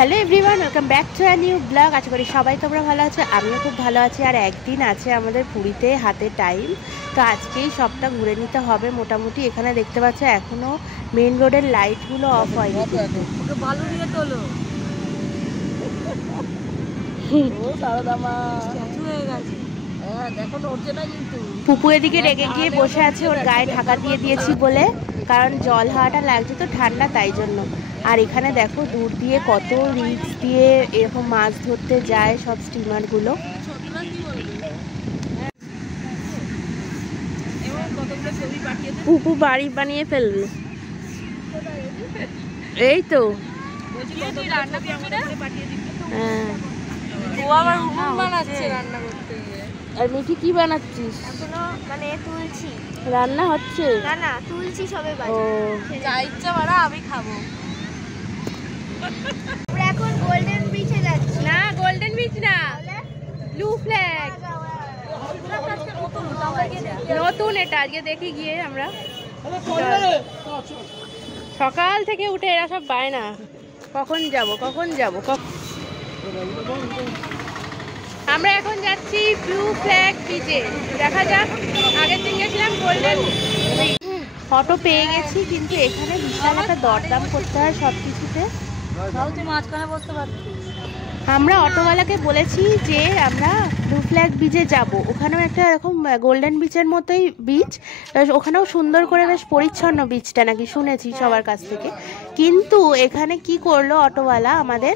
Hello everyone, welcome back to a new blog. আশা করি সবাই তোমরা ভালো আছো, আমিও খুব ভালো আছি। আর একদিন আছে আমাদের পুরীতে হাতে টাইম, তো আজকেই সবটা ঘুরে নিতে হবে মোটামুটি। এখানে দেখতে পাচ্ছ এখনও মেন রোডের লাইটগুলো অফ হয়নি। পুপু এদিকে রেগে গিয়ে বসে আছে, ওর গায়ে ঢাকা দিয়ে দিয়েছি বলে, কারণ জল হাওয়াটা লাগছে তো ঠান্ডা, তাই জন্য। আর এখানে দেখো দূর দিয়ে কত রিক্স দিয়ে এরকম মাছ ধরতে যায় সব স্টিমারগুলো। পুপু বাড়ি বানিয়ে ফেলবে, এই তো। হ্যাঁ, আর মিঠি কি বানাচ্ছিস? মানে তুলছি, রান্না হচ্ছে? না না তুলছি সবে। ও, যা ইচ্ছা বাড়া আমি খাবো। আমরা এখন গোল্ডেন বিচে যাচ্ছি। না গোল্ডেন বিচ না, ব্লু ফ্ল্যাগ। নতুন এটা, আজকে দেখি গিয়ে আমরা। সকাল থেকে উঠে এরা সব বায়না, কখন যাব কখন যাব। আমরা এখন যাচ্ছি ব্লু ফ্ল্যাগ বিচে, দেখা যাক। আগের দিন গেছিলাম গোল্ডেন বিচ। অটো পেয়ে গেছি, কিন্তু এখানে বিশাল একটা দরদাম করতে হয় সব কিছুতে। আমরা অটোওয়ালাকে বলেছি যে আমরা ব্লু ফ্ল্যাগ বিচে যাব, ওখানেও একটা এরকম গোল্ডেন বিচের মতোই বিচ, ওখানেও সুন্দর করে বেশ পরিচ্ছন্ন বিচটা নাকি শুনেছি সবার কাছ থেকে। কিন্তু এখানে কি করলো অটোওয়ালা, আমাদের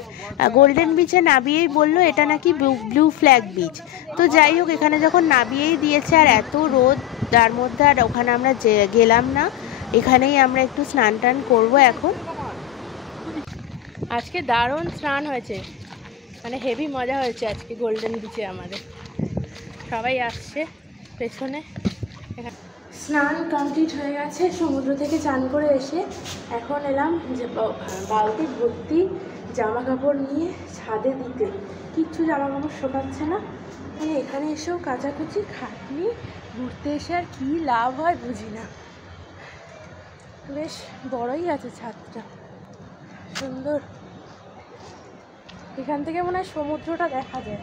গোল্ডেন বিচে নামিয়েই বললো এটা নাকি ব্লু ফ্ল্যাগ বিচ। তো যাই হোক, এখানে যখন নামিয়েই দিয়েছে আর এত রোদ তার মধ্যে, আর ওখানে আমরা গেলাম না। এখানেই আমরা একটু স্নান টান করবো এখন। আজকে দারুণ স্নান হয়েছে, মানে হেভি মজা হয়েছে আজকে গোল্ডেন বিচে। আমাদের সবাই আসছে পেছনে। স্নান কমপ্লিট হয়ে গেছে, সমুদ্র থেকে চান করে এসে এখন এলাম যে বালতি ভর্তি জামা কাপড় নিয়ে ছাদে দিতে। কিচ্ছু জামা কাপড় শোকাচ্ছে না, মানে এখানে এসেও কাচাকুচি খাটনি, ঘুরতে এসে আর কী লাভ হয় বুঝি না। বেশ বড়ই আছে ছাদটা, সুন্দর। এখান থেকে মনে হয় সমুদ্রটা দেখা যায়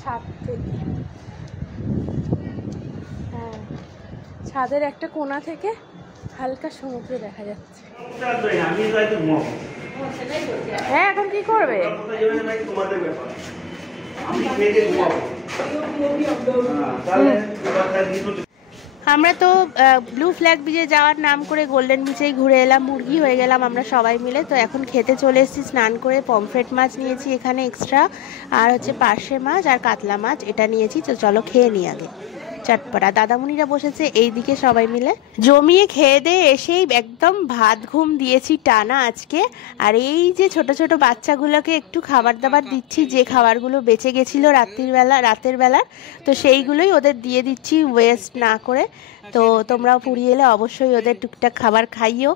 ছাদ থেকে। হ্যাঁ, ছাদের একটা কোণা থেকে হালকা সমুদ্র দেখা যাচ্ছে। হ্যাঁ, এখন কি করবে? আমরা তো ব্লু ফ্ল্যাগ বিচে যাওয়ার নাম করে গোল্ডেন বিচেই ঘুরে এলাম, মুরগি হয়ে গেলাম আমরা সবাই মিলে। তো এখন খেতে চলে এসেছি, স্নান করে পমফ্রেট মাছ নিয়েছি এখানে এক্সট্রা, আর হচ্ছে পার্শে মাছ আর কাতলা মাছ এটা নিয়েছি। তো চলো খেয়ে নিই আগে চটপটা। দাদামুনিরা বসেছে এই দিকে, সবাই মিলে জমিয়ে খেয়ে দিয়ে এসেই একদম ভাত ঘুম দিয়েছি টানা আজকে। আর এই যে ছোট ছোট বাচ্চাগুলোকে একটু খাবার দাবার দিচ্ছি, যে খাবারগুলো বেঁচে গেছিলো রাতের বেলা, তো সেইগুলোই ওদের দিয়ে দিচ্ছি ওয়েস্ট না করে। তো তোমরাও পুরী এলে অবশ্যই ওদের টুকটাক খাবার খাইও,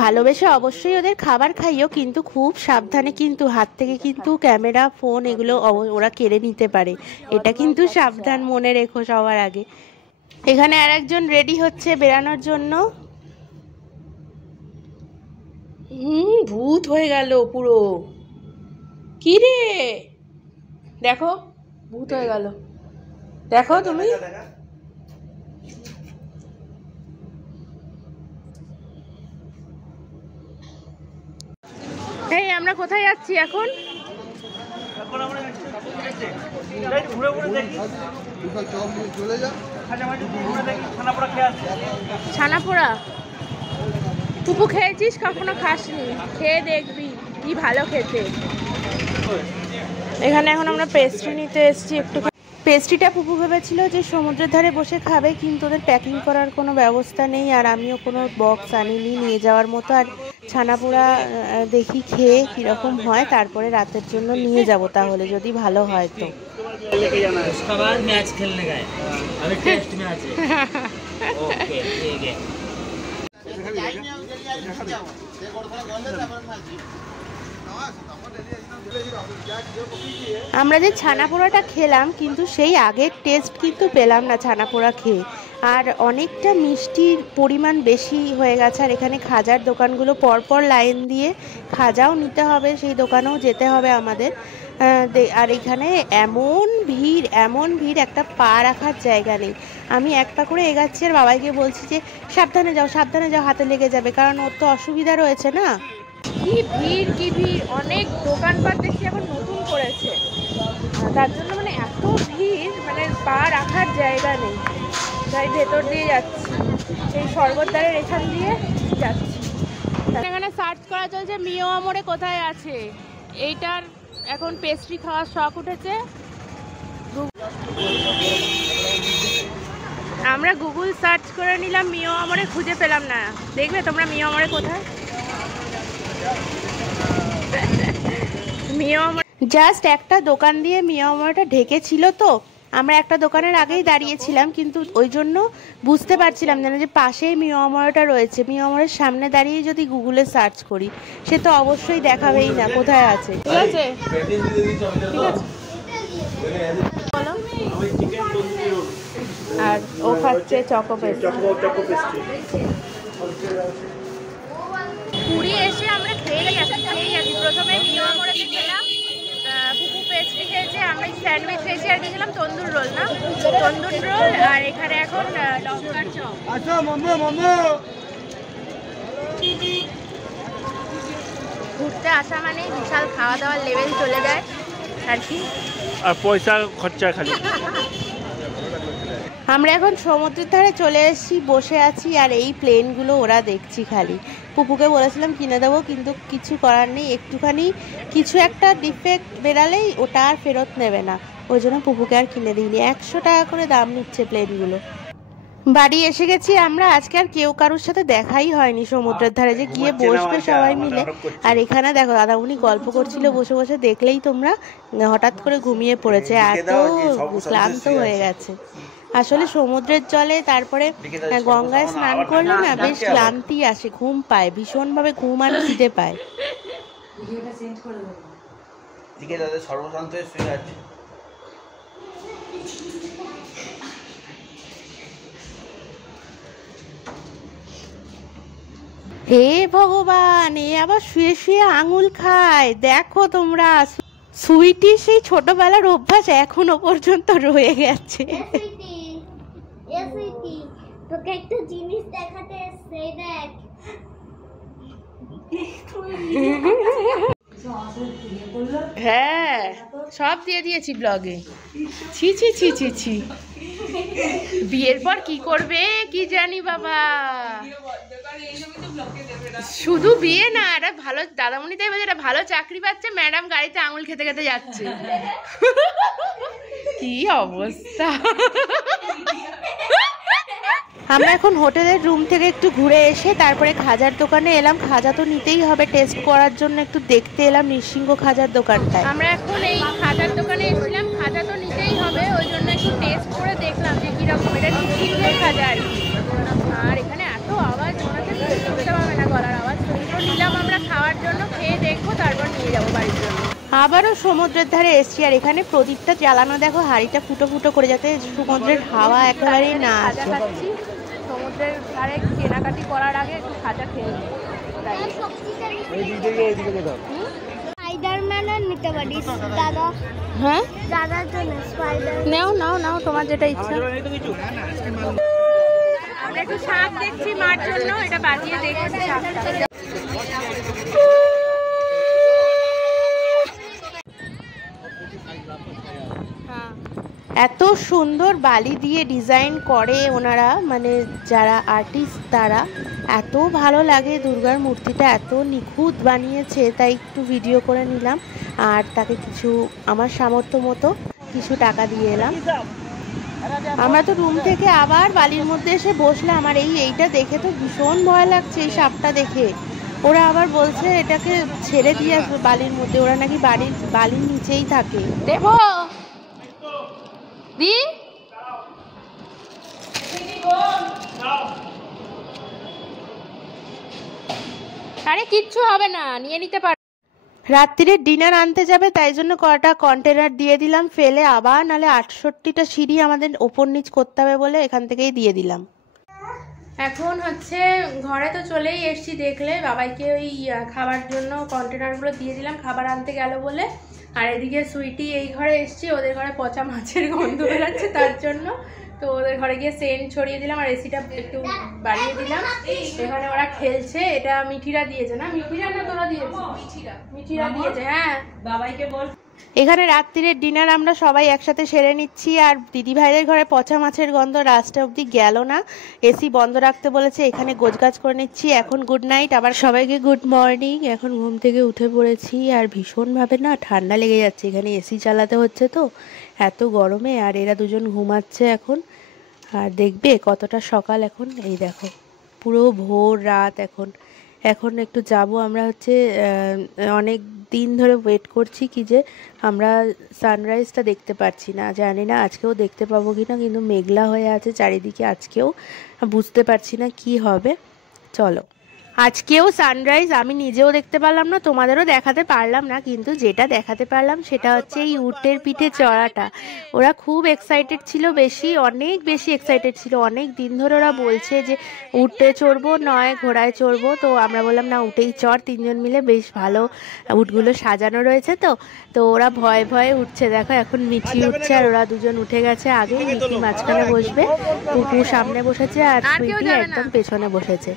ভালোবেসে অবশ্যই ওদের খাবার খাইও, কিন্তু খুব সাবধানে, কিন্তু হাত থেকে কিন্তু ক্যামেরা ফোন এগুলো ওরা কেড়ে নিতে পারে, এটা কিন্তু সাবধান মনে রেখো সবার আগে। এখানে আর একজন রেডি হচ্ছে বেরানোর জন্য। ভূত হয়ে গেল পুরো। কি রে, দেখো ভূত হয়ে গেল, দেখো তুমি। এই আমরা কোথায় যাচ্ছি এখন? ছানাপোড়া। পুপু খেয়েছিস? কখনো খাসনি, খেয়ে দেখবি কি ভালো খেতে। এখানে এখন আমরা পেস্ট্রি নিতে এসেছি একটু। পেস্ট্রিটা পুপু ভেবেছিল যে সমুদ্রের ধারে বসে খাবে, কিন্তু ওদের প্যাকিং করার কোনো ব্যবস্থা নেই, আর আমিও কোনো বক্স আনিনি নিয়ে যাওয়ার মতো। আর ছানাপোড়া দেখি খেয়ে কীরকম হয়, তারপরে রাতের জন্য নিয়ে যাব, তাহলে যদি ভালো হয় তো। আমরা যে ছানা পোড়াটা খেলাম, কিন্তু সেই আগের টেস্ট কিন্তু পেলাম না ছানা পোড়া খেয়ে। আর অনেকটা মিষ্টির পরিমাণ বেশি হয়ে গেছে। আর এখানে খাজার দোকানগুলো পরপর লাইন দিয়ে খাজাও নিতে হবে, সেই দোকানেও যেতে হবে আমাদের। আর এখানে এমন ভিড় একটা পা রাখার জায়গা নেই। আমি এক পা করে এগাচ্ছি আর বাবাইকে বলছি যে সাবধানে যাও হাতে লেগে যাবে, কারণ ওর তো অসুবিধা রয়েছে না। কি ভিড়, অনেক দোকানপাট দেখছি এখন নতুন করেছে, তার জন্য মানে এত ভিড়, মানে পা রাখার জায়গা নেই। তাই ভেতর দিয়ে যাচ্ছি, এই শরবতদারের এখান দিয়ে যাচ্ছি। এখানে সার্চ করা চলছে মিও আমরে কোথায় আছে। এইটার এখন পেস্ট্রি খাওয়ার শখ উঠেছে। আমরা গুগল সার্চ করে নিলাম, মিও আমরে খুঁজে পেলাম না। দেখবে তোমরা মিও আমরে কোথায়? মিও আমরে জাস্ট একটা দোকান দিয়ে মিও আমরেটা ঢেকেছিল, তো আমরা একটা দোকানের আগেই দাঁড়িয়েছিলাম, কিন্তু ওই জন্য বুঝতে পারছিলাম না যে পাশেই মিও আমরেটা রয়েছে। মিও আমরের সামনে দাঁড়িয়ে যদি গুগলে সার্চ করি, সে তো অবশ্যই দেখাবেই না কোথায় আছে। ঠিক আছে, আর ও খাচ্ছে চকো পেস্ট্রি। পুরী এসে আমরা খেয়ে গেছি। প্রথমে মিও আমরেতে খেলাম, পুকু পেস্ট্রি খেয়েছে, আমরা স্যান্ডউইচ খেয়েছি, আর খেয়েছিলাম তন্দুর রোল, আর এখানে এখন লঙ্কার চপ। ঘুরতে আসা মানে বিশাল খাওয়া দাওয়ার লেভেল চলে যায় আর কি, আর পয়সা খরচা খালি। আমরা এখন সমুদ্রের ধারে চলে এসেছি, বসে আছি, আর এই প্লেনগুলো ওরা দেখছি খালি। পুপুকে বলেছিলাম কিনে দেবো, কিন্তু কিছু করার নেই, একটুখানি কিছু একটা ডিফেক্ট বেরালেই ওটা আর ফেরত নেবে না, ওই জন্য পুপুকে আর কিনে দিইনি। 100 টাকা করে দাম নিচ্ছে প্লেনগুলো। বাড়ি এসে গেছি আমরা, আজকে আর কেউ কারোর সাথে দেখাই হয়নি সমুদ্রের ধারে যে গিয়ে বসবে সবাই মিলে। আর এখানে দেখো দাদামণি গল্প করছিল বসে বসে, দেখলেই তোমরা, হঠাৎ করে ঘুমিয়ে পড়েছে, এত ক্লান্ত হয়ে গেছে। আসলে সমুদ্রের জলে তারপরে গঙ্গায় স্নান করলে না বেশ ক্লান্তি আসে, ঘুম পায়, ভীষণভাবে ঘুম আর খিদে পায়। হে ভগবান, এ আবার শুয়ে শুয়ে আঙুল খায়। দেখো তোমরা, সুইটি সেই ছোটবেলার অভ্যাস এখনো পর্যন্ত রয়ে গেছে। তোকে একটা জিনিস দেখাতে এসেছে, দেখ। হ্যাঁ, সব দিয়ে দিয়েছি ব্লগে। ছি ছি ছি ছি ছি, বিয়ের পর কি করবে কি জানি বাবা। শুধু বিয়ে না, এটা ভালো, দাদামণি তাই বলছে এটা ভালো চাকরি পাচ্ছে, ম্যাডাম গাড়িতে আঙুল খেতে খেতে যাচ্ছে। কি অবস্থা। আমরা এখন হোটেলের রুম থেকে একটু ঘুরে এসে তারপরে খাজার দোকানে এলাম। খাজা তো নিতেই হবে, টেস্ট করার জন্য একটু দেখতে এলাম নৃসিংহ খাজার দোকানটায়। আমরা এখন এই খাজার দোকানে এসেছিলাম, খাজা তো নিতেই হবে, ওই জন্য একটু টেস্ট করে দেখলাম যে কিরকম। এটা নৃসিংহ খাজা আর কি। আর এখানে এত আওয়াজ, মনে হচ্ছে শুনতে পাবে না গলার আওয়াজ। তো নিলাম আমরা খাওয়ার জন্য, খেয়ে দেখবো, তারপর নিয়ে যাবো বাড়ির জন্য। আবারও সমুদ্রের ধারে এসছি, আর এখানে প্রদীপটা জ্বালানো দেখো, হাঁড়িটা ফুটো ফুটো করে, যাতে সমুদ্রের হাওয়া একেবারেই না আসে। সমুদ্রের ধারে কেনাকাটি করার আগে একটু খাজা খেয়ে স্পাইডারম্যানের নিতে পারিস দাদা। হ্যাঁ, দাদার জন্য স্পাইডার নাও তোমার যেটা ইচ্ছা। আমরা একটু শাক দেখছি মার জন্য, এটা বাজিয়ে দেখছি শাকটা। এত সুন্দর বালি দিয়ে ডিজাইন করে ওনারা, মানে যারা আর্টিস্ট তারা, এত ভালো লাগে। দুর্গার মূর্তিটা এত নিখুঁত বানিয়েছে, তাই একটু ভিডিও করে নিলাম, আর তাকে কিছু আমার সামর্থ্য মতো কিছু টাকা দিয়ে এলাম। আমরা তো রুম থেকে আবার বালির মধ্যে এসে বসলাম, আর এইটা দেখে তো ভীষণ ভয় লাগছে, এই সাপটা দেখে। ওরা আবার বলছে এটাকে ছেড়ে দিয়ে আসবে বালির মধ্যে, ওরা নাকি বালির নিচেই থাকে। দেবো দি, আরে কিচ্ছু হবে না, নিয়ে নিতে পার। রাত্রিরে ডিনার আনতে যাবে, তাই জন্য কটা কন্টেনার দিয়ে দিলাম ফেলে, আবার নাহলে 68টা সিঁড়ি আমাদের ওপর নিচ করতে হবে বলে এখান থেকেই দিয়ে দিলাম। এখন হচ্ছে ঘরে তো চলেই এসছি, দেখলে বাবাইকে ওই খাবার জন্য কন্টেনারগুলো দিয়ে দিলাম, খাবার আনতে গেল বলে। আর এদিকে সুইটি এই ঘরে এসছি, ওদের ঘরে পচা মাছের গন্ধ বেরোচ্ছে তার জন্য, তো ওদের ঘরে গিয়ে সেন্ট ছড়িয়ে দিলাম আর এসিটা একটু বাড়িয়ে দিলাম। এখানে ওরা খেলছে, এটা মিঠিরা দিয়েছে না, মিঠিরা না তোরা দিয়েছে? মিঠিরা দিয়েছে, হ্যাঁ বাবাইকে বল। এখানে রাত্রিরে ডিনার আমরা সবাই একসাথে সেরে নিচ্ছি, আর দিদিভাইদের ঘরে পচা মাছের গন্ধ রাস্তা অবধি গেল না, এসি বন্ধ রাখতে বলেছে, এখানে গোছগাছ করে নিচ্ছি। এখন গুড নাইট, আবার সবাইকে গুড মর্নিং। এখন ঘুম থেকে উঠে পড়েছি, আর ভীষণভাবে না ঠান্ডা লেগে যাচ্ছে, এখানে এসি চালাতে হচ্ছে তো এত গরমে, আর এরা দুজন ঘুমাচ্ছে এখন। আর দেখবে কতটা সকাল এখন, এই দেখো পুরো ভোর রাত। এখন একটু যাব আমরা, হচ্ছে অনেক দিন ধরে ওয়েট করছি কি যে আমরা সানরাইজটা দেখতে পাচ্ছি না, জানি না আজকেও দেখতে পাবো কি না, কিন্তু মেঘলা হয়ে আছে চারিদিকে, আজকেও বুঝতে পারছি না কি হবে। চলো, আজকেও সানরাইজ আমি নিজেও দেখতে পারলাম না, তোমাদেরও দেখাতে পারলাম না, কিন্তু যেটা দেখাতে পারলাম সেটা হচ্ছে এই উটের পিঠে চড়াটা। ওরা খুব এক্সাইটেড ছিল, অনেক বেশি এক্সাইটেড ছিল, অনেক দিন ধরে ওরা বলছে যে উটে চড়বো নয় ঘোড়ায় চড়বো, তো আমরা বললাম না উটেই চড়, তিনজন মিলে, বেশ ভালো উটগুলো সাজানো রয়েছে। তো ওরা ভয়ে ভয়ে উঠছে, দেখো এখন মিঠি উঠছে, আর ওরা দুজন উঠে গেছে আগে, মিঠি মাঝখানে বসবে, পুপু সামনে বসেছে, আর সুইটি একদম পেছনে বসেছে।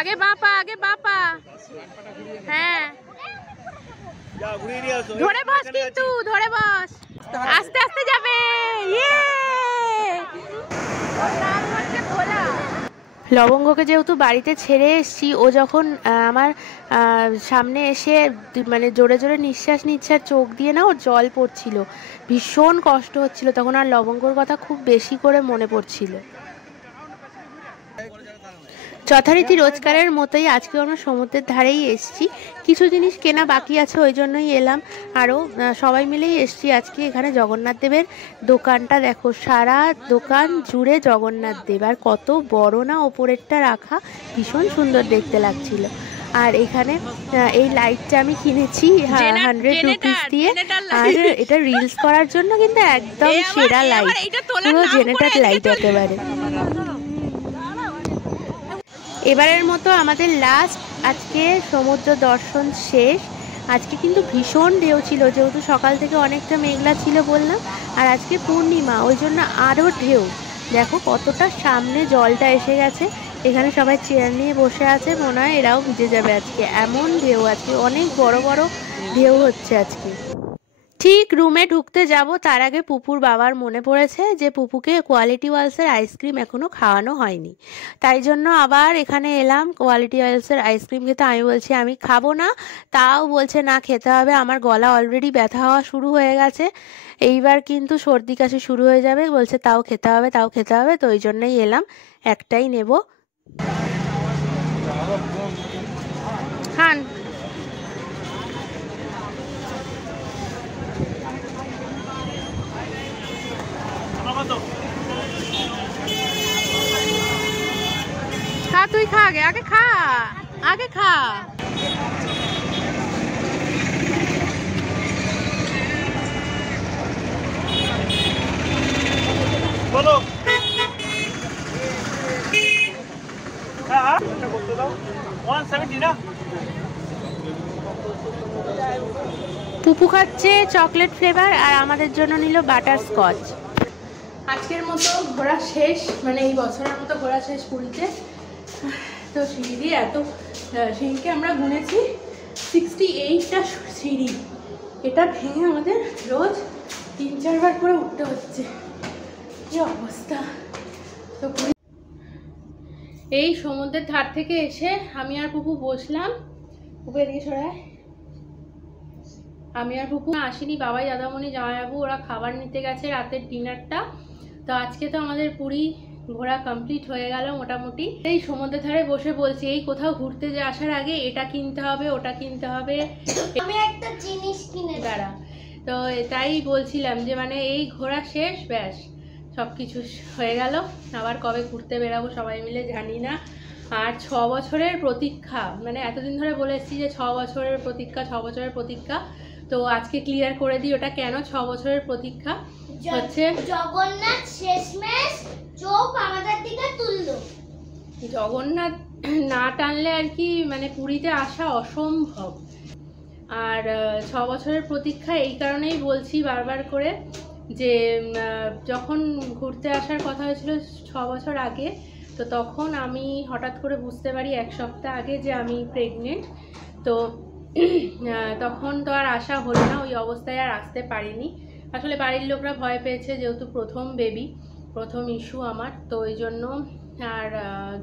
আগে বাপা হ্যাঁ, ধরে বস, কিন্তু ধরে বস, আস্তে আস্তে যাবে। লবঙ্গকে যেহেতু বাড়িতে ছেড়ে এসছি, ও যখন আমার সামনে এসে মানে জোরে জোরে নিঃশ্বাস নিচ্ছে, আর চোখ দিয়ে না ওর জল পড়ছিল, ভীষণ কষ্ট হচ্ছিল তখন, আর লবঙ্গর কথা খুব বেশি করে মনে পড়ছিল। যথারীতি রোজকারের মতোই আজকে আমরা সমুদ্রের ধারেই এসছি, কিছু জিনিস কেনা বাকি আছে ওই জন্যই এলাম, আরও সবাই মিলেই এসছি আজকে। এখানে জগন্নাথ দেবের দোকানটা দেখো, সারা দোকান জুড়ে জগন্নাথ দেব, আর কত বড় না ওপরেরটা রাখা, ভীষণ সুন্দর দেখতে লাগছিল। আর এখানে এই লাইটটা আমি কিনেছি 100 রুপিস দিয়ে, আর এটা রিলস করার জন্য কিন্তু একদম সেরা লাইট, পুরো জেনারেটর লাইট একেবারে। এবারের মতো আমাদের লাস্ট আজকে সমুদ্র দর্শন শেষ। আজকে কিন্তু ভীষণ ঢেউ ছিল, যেহেতু সকাল থেকে অনেকটা মেঘলা ছিল বললাম, আর আজকে পূর্ণিমা, ওই জন্য আরও ঢেউ। দেখো কতটা সামনে জলটা এসে গেছে, এখানে সবাই চেয়ার নিয়ে বসে আছে, মনে হয় এরাও ভিজে যাবে আজকে, এমন ঢেউ আজকে, অনেক বড় বড় ঢেউ হচ্ছে আজকে। ঠিক রুমে ঢুকতে যাব তার আগে পুপুর বাবার মনে পড়েছে যে পুপুকে কোয়ালিটি ওয়ালসের আইসক্রিম এখনও খাওয়ানো হয়নি, তাই জন্য আবার এখানে এলাম কোয়ালিটি ওয়ালসের আইসক্রিম খেতে। আমি বলছি আমি খাবো না, তাও বলছে না খেতে হবে, আমার গলা অলরেডি ব্যথা হওয়া শুরু হয়ে গেছে, এইবার কিন্তু সর্দি কাশি শুরু হয়ে যাবে, বলছে তাও খেতে হবে, তো ওই জন্যই এলাম, একটাই নেব। খান। খা, তুই খা, আগে খা। বলো পুপু খাচ্ছে চকলেট ফ্লেভার, আর আমাদের জন্য নিল বাটার স্কচ। আজকের মতো ঘোরা শেষ, মানে এই বছরের মতো ঘোরা শেষ পুরীতে। তো সিঁড়ি দিয়ে সিঁড়িকে আমরা গুনেছি 68টা সিঁড়ি, এটা ভেঙে আমাদের রোজ 3-4 বার করে উঠতে হচ্ছে, কি অবস্থা। তো এই সমুদ্রের ধার থেকে এসে আমি আর পুপু বসলাম, পুপু এদিকে সরায়, আমি আর পুপু আসিনি, বাবাই দাদামণি জামাইবাবু ওরা খাবার নিতে গেছে রাতের ডিনারটা। তো আজকে তো আমাদের পুরী ঘোরা কমপ্লিট হয়ে গেল মোটামুটি। এই সমুদ্রের ধারে বসে বলছি এই কোথাও ঘুরতে আসার আগে এটা কিনতে হবে, ওটা কিনতে হবে, আমি একটা জিনিস কিনে দাঁড়া। তো তাই বলছিলাম যে মানে এই ঘোরা শেষ, ব্যাস সব কিছু হয়ে গেল, আবার কবে ঘুরতে বেরাবো সবাই মিলে জানি না। আর 6 বছরের প্রতীক্ষা, মানে এতদিন ধরে বলে এসেছি যে 6 বছরের প্রতীক্ষা, 6 বছরের প্রতীক্ষা। তো আজকে ক্লিয়ার করে দিই ওটা কেন 6 বছরের প্রতীক্ষা হচ্ছে। জগন্নাথ শেষমেশ চোখ আমাদের দিকে তুললো। জগন্নাথ না টানলে আর কি মানে পুরীতে আসা অসম্ভব। আর 6 বছরের প্রতীক্ষা এই কারণেই বলছি বারবার করে যে যখন ঘুরতে আসার কথা হয়েছিল 6 বছর আগে, তো তখন আমি হঠাৎ করে বুঝতে পারি 1 সপ্তাহ আগে যে আমি প্রেগনেন্ট। তো তখন তো আর আসা হলো না, ওই অবস্থায় আর আসতে পারিনি। আসলে বাড়ির লোকরা ভয় পেয়েছে, যেহেতু প্রথম বেবি, প্রথম ইস্যু আমার, তো ওই জন্য। আর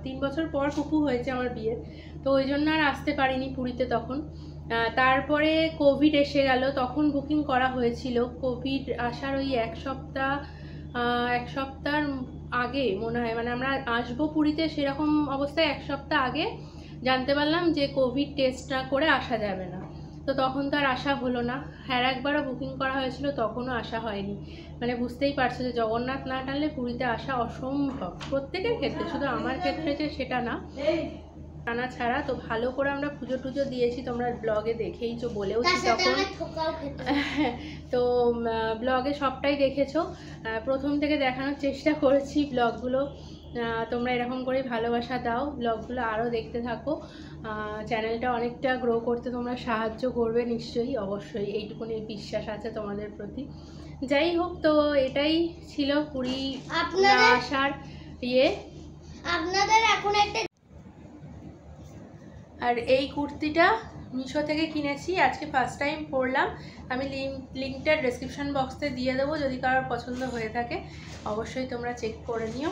3 বছর পর কুকু হয়েছে আমার বিয়ের, তো ওই জন্য আর আসতে পারিনি পুরীতে তখন। তারপরে কোভিড এসে গেল, তখন বুকিং করা হয়েছিল। কোভিড আসার ওই 1 সপ্তাহ আগে মনে হয়, মানে আমরা আসবো পুরীতে সেরকম অবস্থায় 1 সপ্তাহ আগে জানতে পারলাম যে কোভিড টেস্ট না করে আসা যাবে না। তো তখন তো আর আসা হলো না। আর একবারও বুকিং করা হয়েছিল, তখনও আসা হয়নি। মানে বুঝতেই পারছো যে জগন্নাথ না টানলে পুরীতে আসা অসম্ভব, প্রত্যেকের ক্ষেত্রে, শুধু আমার ক্ষেত্রে যে সেটা না। টানা ছাড়া তো ভালো করে আমরা পুজো টুজো দিয়েছি, তোমরা ব্লগে দেখেইছো, বলেওছি তখন। তো ব্লগে সবটাই দেখেছো, প্রথম থেকে দেখানোর চেষ্টা করেছি ব্লগগুলো। তোমরা এরকম করে ভালোবাসা দাও, ব্লগগুলো আরও দেখতে থাকো। চ্যানেলটা অনেকটা গ্রো করতে তোমরা সাহায্য করবে নিশ্চয়ই, অবশ্যই, এইটুকুনি বিশ্বাস আছে তোমাদের প্রতি। যাই হোক, তো এটাই ছিল পুরী আসার আপনাদের এখন একটা। আর এই কুর্তিটা মিশো থেকে কিনেছি, আজকে ফার্স্ট টাইম পরলাম। আমি লিঙ্কটা ডেসক্রিপশন বক্সে দিয়ে দেবো, যদি কারোর পছন্দ হয়ে থাকে অবশ্যই তোমরা চেক করে নিও।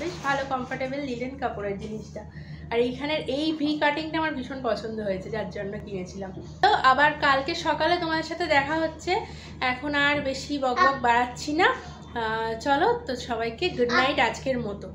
বেশ ভালো কমফোর্টেবল লিনেন কাপড়ের জিনিসটা। আর এইখানের এই ভি কাটিংটা আমার ভীষণ পছন্দ হয়েছে, যার জন্য কিনেছিলাম। তো আবার কালকে সকালে তোমাদের সাথে দেখা হচ্ছে। এখন আর বেশি বকবক বাড়াচ্ছি না, চলো তো সবাইকে গুড নাইট আজকের মতো।